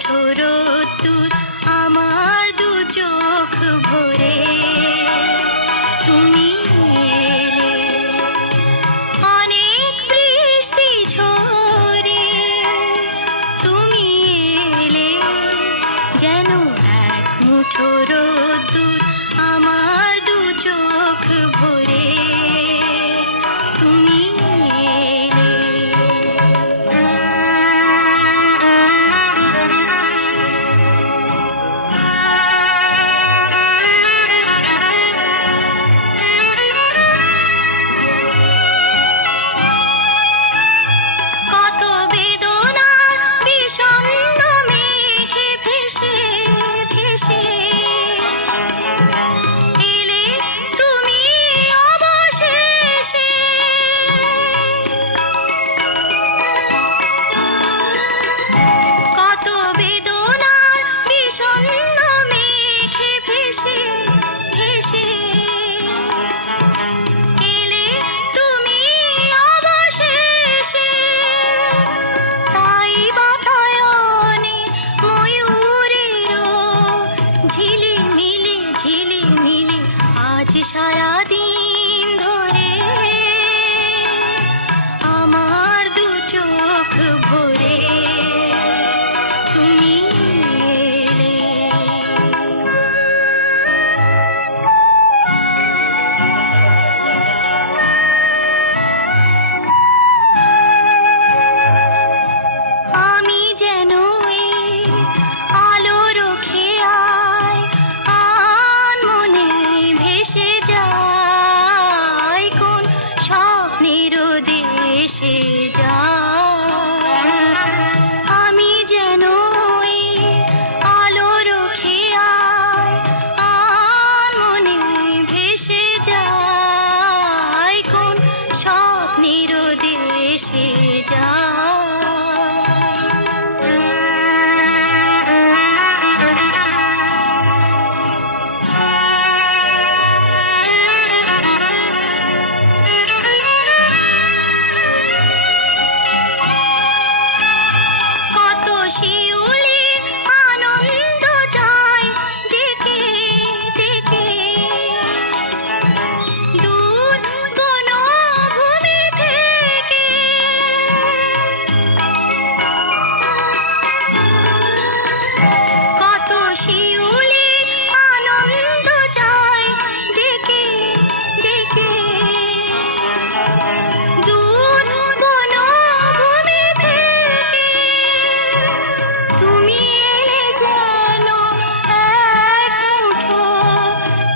মুঠো রোদ্দুর আমার দু চোখ ভরে তুমি এলে, অনেক বৃষ্টি ঝরে তুমি এলে, যেন এক মুঠো রোদ্দুর আমার দু চোখ ভরে তুমি এলে। কত বেদনার বিষণ্ণ মেঘে ভেসে ভেসে এলে তুমি অবশেষে, কত বেদনার বিষণ্ণ মেঘে ভেসে ভেসে এলে তুমি অবশেষে, তাই বাতায়নে ময়ূরেরও ঝিলিমিলি ঝিলিমিলি আজ সারাদিন ধরে আমার দু চোখ ভরে তুমি এলে। আমি যেন এই আলোর খেয়ায় আনমনে ভেসে যাই, কোন স্বপ্নের দেশে যাই। আমি যেন এই আলোর খেয়ায় আনমনে ভেসে যাই, কোন স্বপ্নের দেশে যাই। কত শিউলির আনন্দ যায় ডেকে ডেকে দূর বনভূমি থেকে, কত শিউলির আনন্দ যায় ডেকে ডেকে দূর বনভূমি থেকে, তুমি এলে যেন এক মুঠো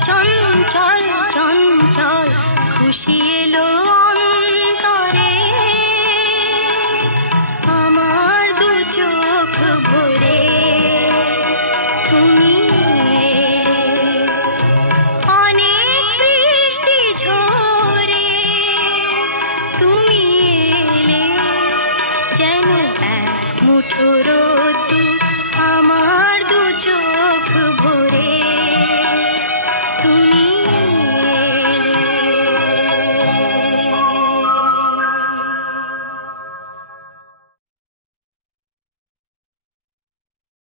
চঞ্চল চঞ্চল খুশি এলো অন্তরে আমার দু চোখ ভরে তুমি এলে, অনেক বৃষ্টি ঝরে তুমি এলে, যেন এক মুঠো রোদ্দুর